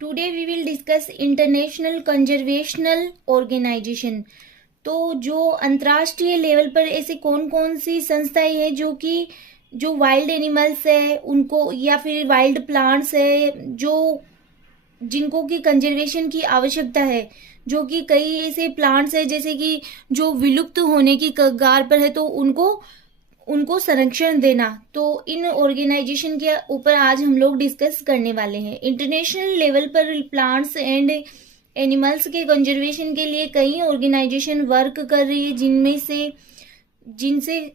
Today we will discuss international conservational organisation. तो जो अंतर्राष्ट्रीय लेवल पर ऐसे कौन कौन सी संस्थाएं हैं जो वाइल्ड एनिमल्स है उनको या फिर वाइल्ड प्लांट्स है जो जिनको की कंजर्वेशन की आवश्यकता है, जो कि कई ऐसे प्लांट्स है जैसे कि जो विलुप्त होने की कगार पर है, तो उनको उनको संरक्षण देना। तो इन ऑर्गेनाइजेशन के ऊपर आज हम लोग डिस्कस करने वाले हैं। इंटरनेशनल लेवल पर प्लांट्स एंड एनिमल्स के कंजर्वेशन के लिए कई ऑर्गेनाइजेशन वर्क कर रही है, जिनसे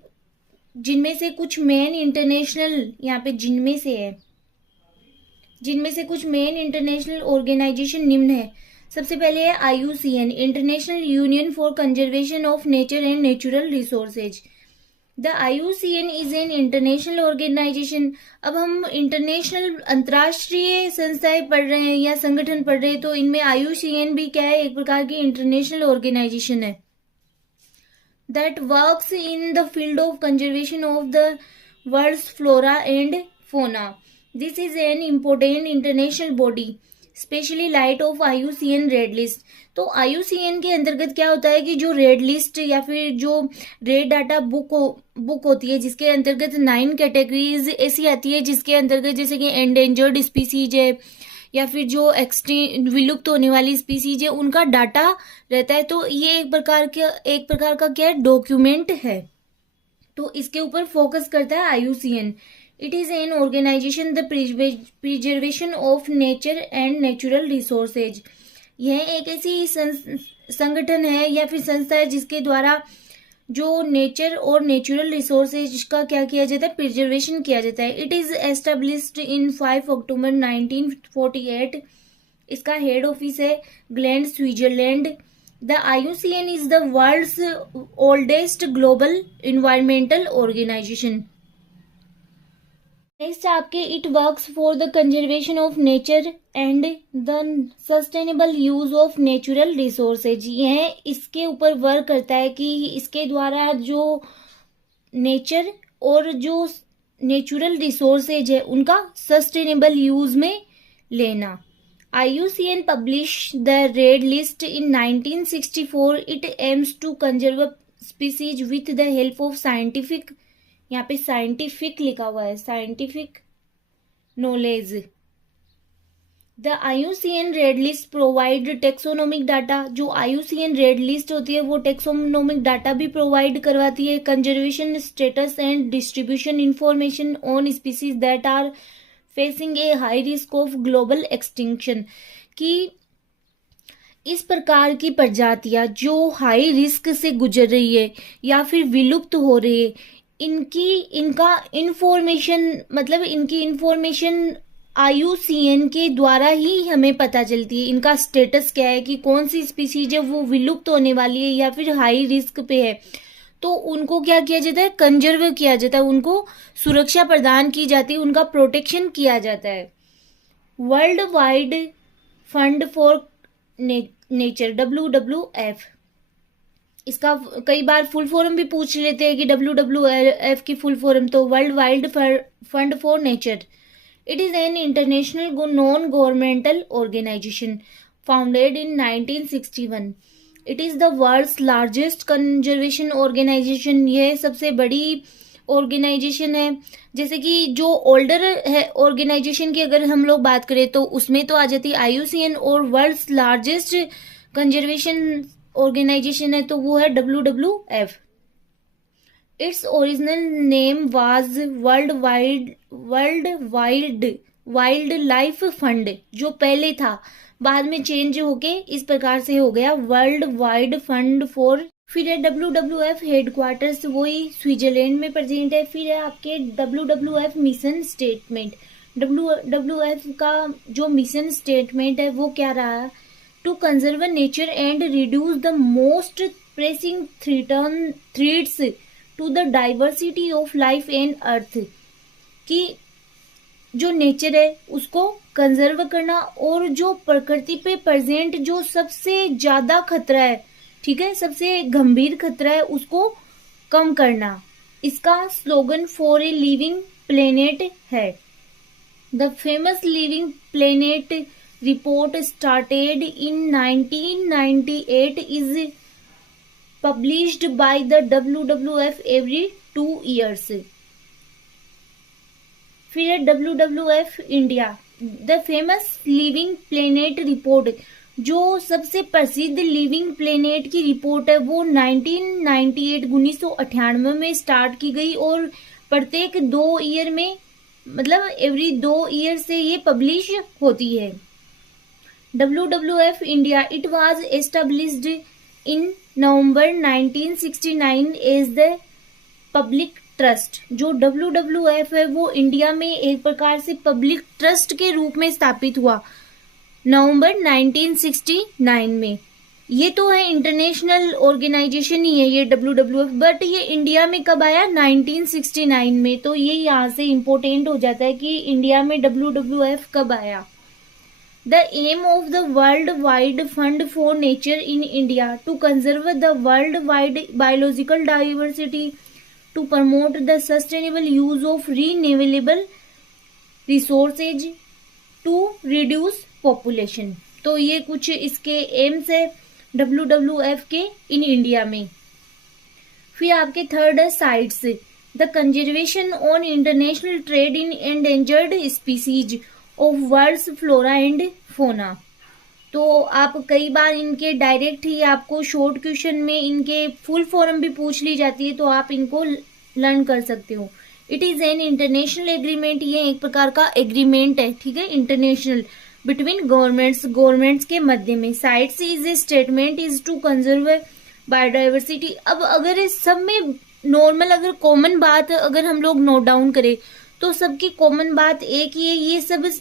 जिनमें से कुछ मेन इंटरनेशनल यहाँ पे जिनमें से कुछ मेन इंटरनेशनल ऑर्गेनाइजेशन निम्न है। सबसे पहले है IUCN, international union for conservation of nature and natural resources. The IUCN is an international organisation. अब हम इंटरनेशनल अंतर्राष्ट्रीय संस्थाएं पढ़ रहे हैं या संगठन पढ़ रहे हैं, तो इनमें IUCN भी क्या है, एक प्रकार की इंटरनेशनल ऑर्गेनाइजेशन है that works in the field of conservation of the world's flora and fauna. This is an important international body specially light of IUCN red list. तो IUCN के अंतर्गत क्या होता है कि जो रेड लिस्ट या फिर जो रेड डाटा बुक होती है, जिसके अंतर्गत 9 कैटेगरीज ऐसी आती है, जिसके अंतर्गत जैसे कि एंडेंजर्ड स्पीसीज है या फिर जो विलुप्त होने वाली स्पीसीज है, उनका डाटा रहता है। तो ये एक प्रकार का क्या है, डॉक्यूमेंट है। तो इसके ऊपर फोकस करता है IUCN। It is an organisation the preservation of nature and natural resources. यह एक ऐसी संगठन है या फिर संस्था है जिसके द्वारा जो नेचर और नेचुरल रिसोर्सेज का क्या किया जाता है, प्रिजर्वेशन किया जाता है। It is established in 5 October 1948। इसका हेड ऑफिस है Gland, Switzerland. The IUCN is the world's oldest global environmental organisation. Next आपके it works for the conservation of nature and the sustainable use of natural resources. यह इसके ऊपर work करता है कि इसके द्वारा जो नेचर और जो नेचुरल रिसोर्सेज है उनका सस्टेनेबल यूज में लेना। IUCN publish the red list in 1964। It aims to conserve species with the help of scientific, यहाँ पे साइंटिफिक लिखा हुआ है, scientific knowledge. The IUCN red list provide taxonomic data. जो IUCN रेड लिस्ट होती है वो टेक्सोनोमिक डाटा भी प्रोवाइड करवाती है, conservation status and distribution information on species that are facing a high risk of global extinction. कि इस प्रकार की प्रजातियां जो हाई रिस्क से गुजर रही है या फिर विलुप्त हो रही है, इनका इंफॉर्मेशन IUCN के द्वारा ही हमें पता चलती है। इनका स्टेटस क्या है कि कौन सी स्पीसीज है वो विलुप्त होने वाली है या फिर हाई रिस्क पे है, तो उनको क्या किया जाता है, कंजर्व किया जाता है, उनको सुरक्षा प्रदान की जाती है, उनका प्रोटेक्शन किया जाता है। World wide fund for nature, WWF। इसका कई बार फुल फॉर्म भी पूछ लेते हैं कि WWF की फुल फॉर्म, तो world wide fund for nature. It is an international non governmental organisation founded in 1961। It is the world's largest conservation organisation. यह सबसे बड़ी ऑर्गेनाइजेशन है। जैसे कि जो ओल्डर है ऑर्गेनाइजेशन की अगर हम लोग बात करें तो उसमें तो आ जाती है IUCN, और वर्ल्ड्स लार्जेस्ट कंजर्वेशन ऑर्गेनाइजेशन है तो वो है WWF। Its original name was wild life fund, जो पहले था, बाद में चेंज होके इस प्रकार से हो गया वर्ल्ड वाइड फंड फॉर। फिर है WWF हेडक्वार्टर्स, वही स्विट्जरलैंड में प्रेजेंट है। फिर है आपके WWF मिशन स्टेटमेंट। WWF का जो मिशन स्टेटमेंट है वो क्या रहा, to conserve nature and reduce the most pressing threats to the diversity of life and earth. कि जो नेचर है उसको कंजर्व करना और जो प्रकृति पे प्रेजेंट जो सबसे ज्यादा खतरा है, ठीक है, सबसे गंभीर खतरा है, उसको कम करना। इसका slogan for a living planet है। The famous living planet report started in 1998 is published by the WWF every 2 years. फिर है WWF India, the famous living planet report, जो सबसे प्रसिद्ध लिविंग प्लेनेट की रिपोर्ट है वो 1998 में स्टार्ट की गई और प्रत्येक 2 ईयर में, मतलब एवरी 2 ईयर से ये पब्लिश होती है। WWF India, it was established in November 1969 as the public trust. जो WWF है वो इंडिया में एक प्रकार से पब्लिक ट्रस्ट के रूप में स्थापित हुआ नवंबर 1969 में। ये तो है इंटरनेशनल ऑर्गेनाइजेशन ही है ये WWF, बट ये इंडिया में कब आया? 1969 में। तो ये यहाँ से इम्पोर्टेंट हो जाता है कि इंडिया में WWF कब आया। The aim of the Worldwide Fund for Nature in India to conserve the worldwide biological diversity, to promote the sustainable use of renewable resources, to reduce population। तो ये कुछ इसके एम्स है WWF के in India में। फिर आपके third है CITES, the conservation on international trade in endangered species of world's flora and fauna. तो आप कई बार इनके डायरेक्ट ही आपको शॉर्ट क्वेश्चन में इनके फुल फॉर्म भी पूछ ली जाती है, तो आप इनको लर्न कर सकते हो। It is an international agreement, ये एक प्रकार का एग्रीमेंट है, ठीक है, इंटरनेशनल, बिटवीन गवर्नमेंट्स के मध्य में। CITES is a statement is to conserve biodiversity. अब अगर इस सब में नॉर्मल अगर कॉमन बात अगर हम लोग नोट डाउन करें तो सबकी कॉमन बात एक ही है, ये सब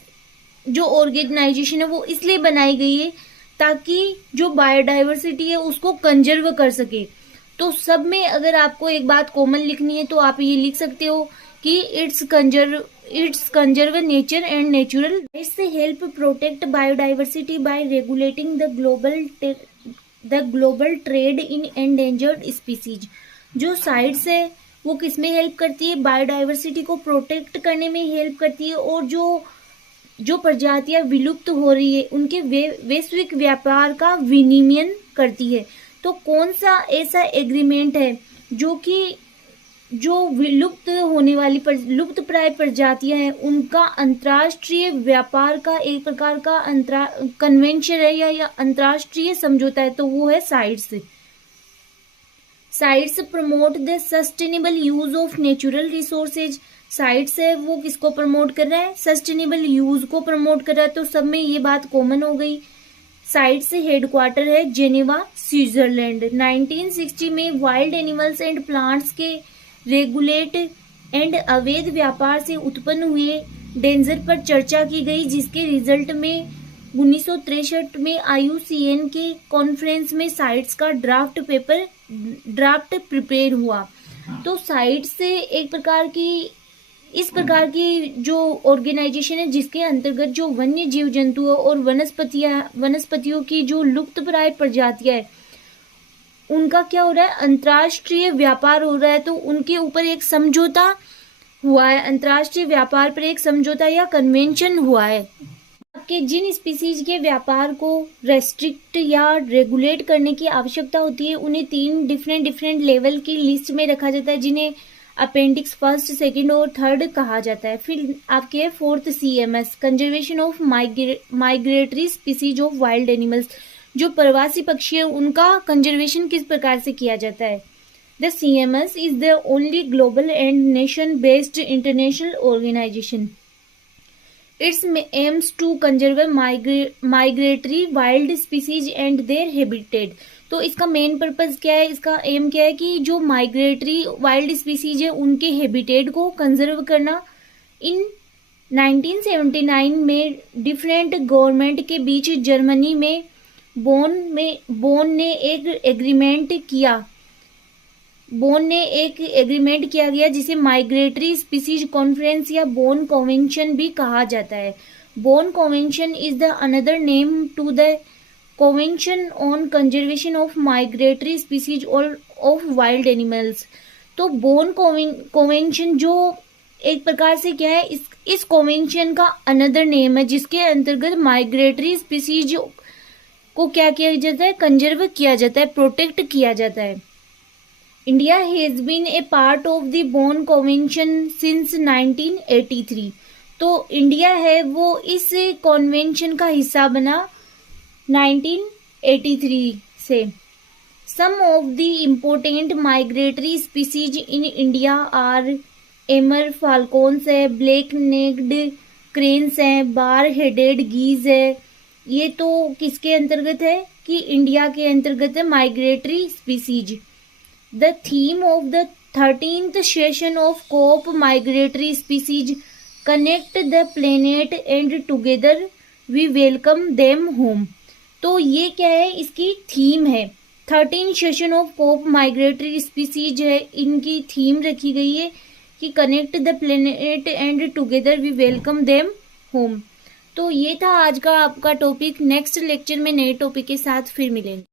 जो ऑर्गेनाइजेशन है वो इसलिए बनाई गई है ताकि जो बायोडाइवर्सिटी है उसको कंजर्व कर सके। तो सब में अगर आपको एक बात कॉमन लिखनी है तो आप ये लिख सकते हो कि it's conserve nature and natural, इससे help protect biodiversity by regulating the global trade in endangered species. जो साइट्स है वो किसमें हेल्प करती है? बायोडाइवर्सिटी को प्रोटेक्ट करने में हेल्प करती है, और जो प्रजातियां विलुप्त हो रही है उनके वैश्विक व्यापार का विनियमन करती है। तो कौन सा ऐसा एग्रीमेंट है जो विलुप्त होने वाली लुप्त प्राय प्रजातियां हैं उनका अंतर्राष्ट्रीय व्यापार का एक प्रकार का कन्वेंशन है या अंतर्राष्ट्रीय समझौता है, तो वो है sites. Sites promote the sustainable use of natural resources. Sites है वो किसको प्रमोट कर रहा है? सस्टेनेबल यूज को प्रमोट कर रहा है। तो सब में ये बात कॉमन हो गई। साइट्स हेडक्वार्टर है जेनेवा, स्विट्जरलैंड। 1960 में वाइल्ड एनिमल्स एंड प्लांट्स के रेगुलेट एंड अवैध व्यापार से उत्पन्न हुए डेंजर पर चर्चा की गई, जिसके रिजल्ट में 1963 में IUCN के कॉन्फ्रेंस में साइट्स का ड्राफ्ट प्रिपेयर हुआ। तो साइट्स से एक प्रकार की इस प्रकार की जो ऑर्गेनाइजेशन है जिसके अंतर्गत जो वन्य जीव जंतुओं और वनस्पतियों की जो लुप्त प्राय प्रजातियां है उनका क्या हो रहा है? अंतर्राष्ट्रीय व्यापार हो रहा है। तो उनके ऊपर एक समझौता हुआ है, अंतर्राष्ट्रीय व्यापार पर एक समझौता या कन्वेंशन हुआ है। आपके जिन स्पीसीज के व्यापार को रेस्ट्रिक्ट या रेगुलेट करने की आवश्यकता होती है उन्हें 3 डिफरेंट लेवल की लिस्ट में रखा जाता है, जिन्हें अपेंडिक्स 1, 2 और 3 कहा जाता है। फिर आपके 4th CMS, conservation of migratory species of wild animals. जो प्रवासी पक्षी है उनका कंजर्वेशन किस प्रकार से किया जाता है? The CMS is the only global and nation based international organisation. Its aims to conserve migratory wild species and their habitat. तो इसका मेन पर्पस क्या है? इसका एम क्या है कि जो माइग्रेटरी वाइल्ड स्पीसीज है उनके हैबिटेट को कंजर्व करना। इन 1979 में डिफरेंट गवर्नमेंट के बीच जर्मनी में बोन ने एक एग्रीमेंट किया गया जिसे माइग्रेटरी स्पीसीज कॉन्फ्रेंस या बोन कन्वेंशन भी कहा जाता है। Bonn convention is the another name to the convention on conservation of migratory species of wild animals. तो बोन कन्वेंशन जो एक प्रकार से क्या है, इस कॉन्वेंशन का अनदर नेम है, जिसके अंतर्गत माइग्रेटरी स्पीसीज को क्या किया जाता है, कंजर्व किया जाता है, प्रोटेक्ट किया जाता है। India has been a part of the Bonn convention since 1983। तो इंडिया है वो इस कॉन्वेंशन का हिस्सा बना 1983 से। Some of the important migratory species in India are Amur falcons है, ब्लैक नेक्ड क्रेन्स हैं, बार हेडेड गीज है। ये तो किसके अंतर्गत है कि इंडिया के अंतर्गत है migratory species. The theme of the 13th session of COP migratory species connect the planet and together we welcome them home. तो ये क्या है, इसकी थीम है। 13 session of COP migratory species है, इनकी थीम रखी गई है कि connect the planet and together we welcome them home. तो ये था आज का आपका टॉपिक। नेक्स्ट लेक्चर में नए टॉपिक के साथ फिर मिलेंगे।